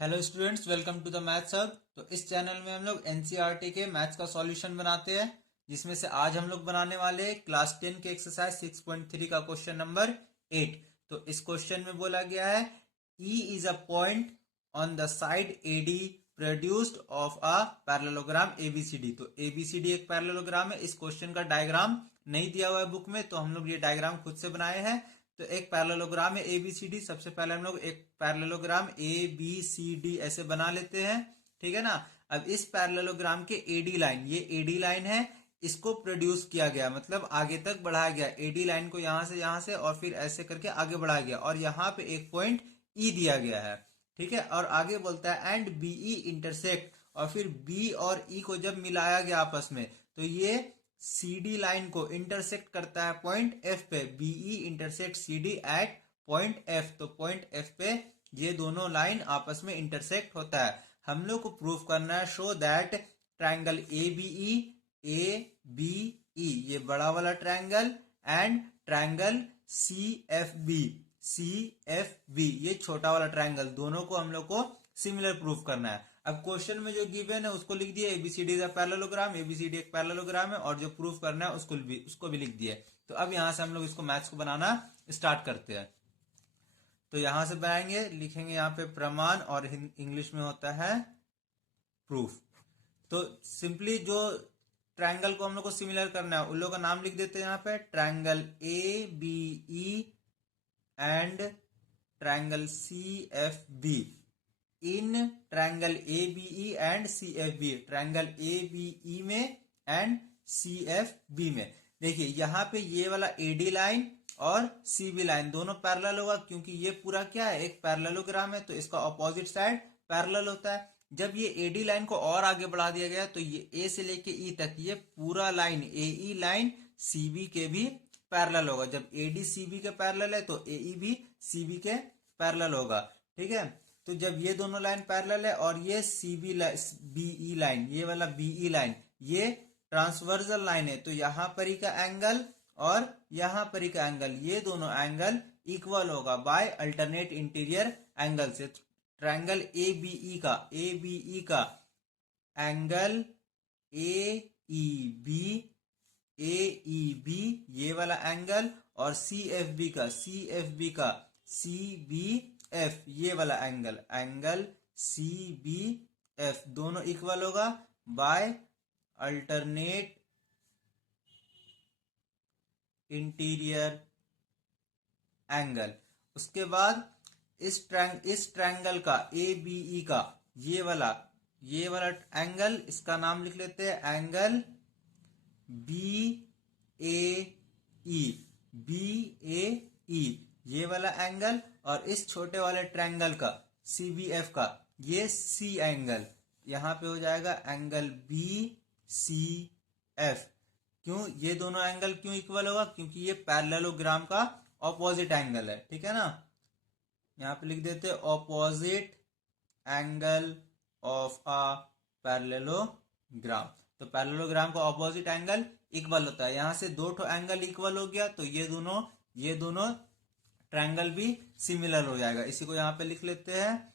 Hello students, welcome to the maths hub. तो इस channel में हम लोग एनसीईआरटी के मैथ्स का सॉल्यूशन बनाते हैं, जिसमें से आज हम लोग बनाने वाले हैं क्लास 10 के एक्सरसाइज 6.3 का क्वेश्चन नंबर 8। तो इस क्वेश्चन में बोला गया है E is a point on the side AD produced of a parallelogram ABCD. तो एबीसीडी एक पैरेललोग्राम है। इस क्वेश्चन का डायग्राम नहीं दिया हुआ है बुक में, तो हम लोग ये डायग्राम खुद से बनाए हैं। तो एक पैरेललोग्राम है एबीसीडी। सबसे पहले हम लोग एक parallelogram A B C D ऐसे बना लेते हैं, ठीक है ना। अब इस पैरेललोग्राम के एडी लाइन, ये एडी लाइन है, इसको प्रोड्यूस किया गया, मतलब आगे तक बढ़ाया गया। एडी लाइन को यहां से और फिर ऐसे करके आगे बढ़ाया गया, और यहाँ पे एक पॉइंट ई दिया गया है, ठीक है। और आगे बोलता है एंड बीई इंटरसेक्ट, और फिर बी और ई को जब मिलाया गया आपस में, तो ये CD लाइन को इंटरसेक्ट करता है पॉइंट F पे। BE intersect CD at point F। तो पॉइंट F पे ये दोनों लाइन आपस में इंटरसेक्ट होता है। हम लोग को प्रूफ करना है शो दैट ट्रायंगल ABE ये बड़ा वाला ट्रायंगल एंड ट्रायंगल CFB ये छोटा वाला ट्रायंगल, दोनों को हम लोग को सिमिलर प्रूफ करना है। अब क्वेश्चन में जो गिवन है उसको लिख दिया, ABCD is a parallelogram, ABCD एक पैरेललोग्राम है, और जो प्रूफ करना है उसको भी लिख दिया। तो अब यहां से हम लोग इसको मैथ्स को बनाना स्टार्ट करते हैं। तो यहां से बनाएंगे, लिखेंगे यहाँ पे प्रमाण, और इंग्लिश में होता है प्रूफ। तो सिंपली जो ट्रायंगल को हम लोग को सिमिलर करना है उन लोगों का नाम लिख देते हैं यहाँ पे, triangle A B E and triangle CFB। In triangle ABE and CFB, triangle ABE में एंड CFB में। देखिए यहाँ पे ये वाला AD लाइन और CB लाइन दोनों पैरेलल होगा, क्योंकि ये पूरा क्या है, एक पैरेललोग्राम है, तो इसका ऑपोजिट साइड पैरेलल होता है। जब ये AD लाइन को और आगे बढ़ा दिया गया, तो ये A से लेके E तक ये पूरा लाइन AE लाइन CB के भी पैरेलल होगा। जब AD CB के पैरेलल है, तो AE भी CB के पैरेलल होगा, ठीक है। तो जब ये दोनों लाइन पैरेलल है, और ये BE लाइन, ये वाला BE लाइन, ये ट्रांसवर्सल लाइन है, तो यहां पर ही का एंगल और यहां पर ही का एंगल, ये दोनों एंगल इक्वल होगा बाय अल्टरनेट इंटीरियर एंगल से। ट्रायंगल ABE का एंगल AEB ये वाला एंगल, और CFB का CBF ये वाला एंगल CBF दोनों इक्वल होगा बाय अल्टरनेट इंटीरियर एंगल। उसके बाद इस ट्रायंगल का ABE का ये वाला एंगल, इसका नाम लिख लेते हैं एंगल BAE ये वाला एंगल, और इस छोटे वाले ट्रायंगल का CBF का ये C एंगल, यहां पे हो जाएगा एंगल BCF। क्यों ये दोनों एंगल क्यों इक्वल होगा, क्योंकि ये पैरेललोग्राम का ऑपोजिट एंगल है, ठीक है ना। यहां पे लिख देते opposite angle of a parallelogram. तो पैरेललोग्राम का ऑपोजिट एंगल इक्वल होता है। यहां से दो ठो एंगल इक्वल हो गया, तो ये दोनों ट्रायंगल भी सिमिलर हो जाएगा। इसी को यहां पे लिख लेते हैं,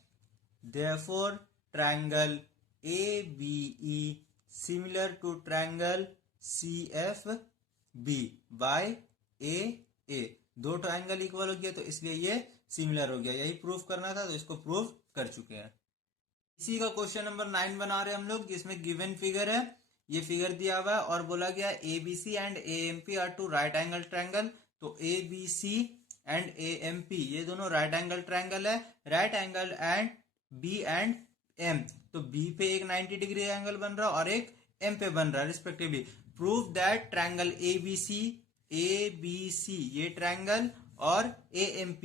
therefore triangle ABE similar to triangle CFB by AA। दो ठो एंगल इक्वल हो गया, तो इसलिए ये सिमिलर हो गया। यही प्रूफ करना था, तो इसको प्रूफ कर चुके हैं। इसी का क्वेश्चन नंबर 9 बना रहे हैं हम लोग, जिसमें गिवन फिगर है, ये फिगर दिया हुआ है, और बोला गया ABC and AMP are two right angle triangle. तो ABC एंड AMP ये दोनों राइट एंगल ट्रायंगल है। Right angle and B and M, तो B पे एक 90 डिग्री एंगल बन रहा है और एक M पे बन रहा है respectively. Prove that triangle ABC ये ट्रायंगल और AMP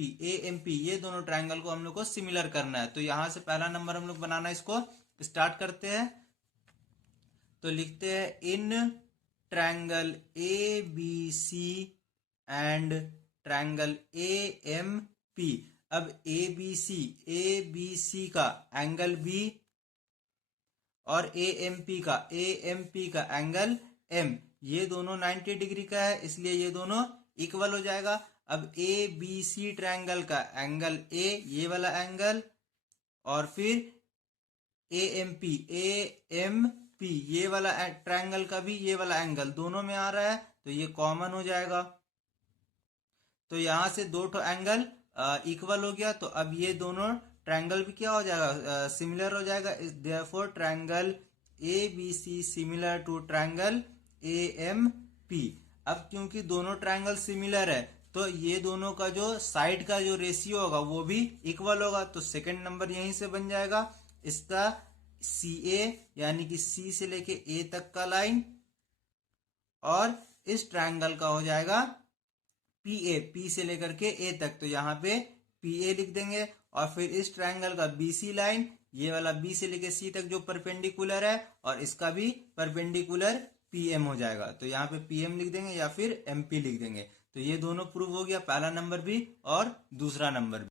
ये दोनों ट्रायंगल को हम लोग को सिमिलर करना है। तो यहां से पहला नंबर हम लोग बनाना, इसको स्टार्ट करते हैं। तो लिखते हैं in triangle ABC and triangle AMP। अब ABC का एंगल B और AMP का एंगल M, ये दोनों 90 डिग्री का है, इसलिए ये दोनों इक्वल हो जाएगा। अब ABC ट्रायंगल का एंगल A ये वाला एंगल और फिर ए एम पी ये वाला ट्रायंगल का भी ये वाला एंगल दोनों में आ रहा है, तो ये कॉमन हो जाएगा। तो यहां से दो ठो एंगल इक्वल हो गया, तो अब ये दोनों ट्रायंगल भी क्या हो जाएगा, सिमिलर हो जाएगा। Therefore triangle A B C similar to triangle A M P. अब क्योंकि दोनों ट्रायंगल सिमिलर है, तो ये दोनों का जो साइड का जो रेशियो होगा वो भी इक्वल होगा, तो सेकंड नंबर यहीं से बन जाएगा। इसका सी ए यानी कि सी से लेके ए तक का लाइन, और इस ट्रायंगल का हो जाएगा पी ए, पी से लेकर के ए तक, तो यहाँ पे पी ए लिख देंगे। और फिर इस ट्रायंगल का बी सी लाइन, ये वाला बी से लेकर सी तक जो परपेंडिकुलर है, और इसका भी परपेंडिकुलर पी एम हो जाएगा, तो यहाँ पे पी एम लिख देंगे या फिर एम पी लिख देंगे। तो ये दोनों प्रूव हो गया, पहला नंबर भी और दूसरा नंबर भी।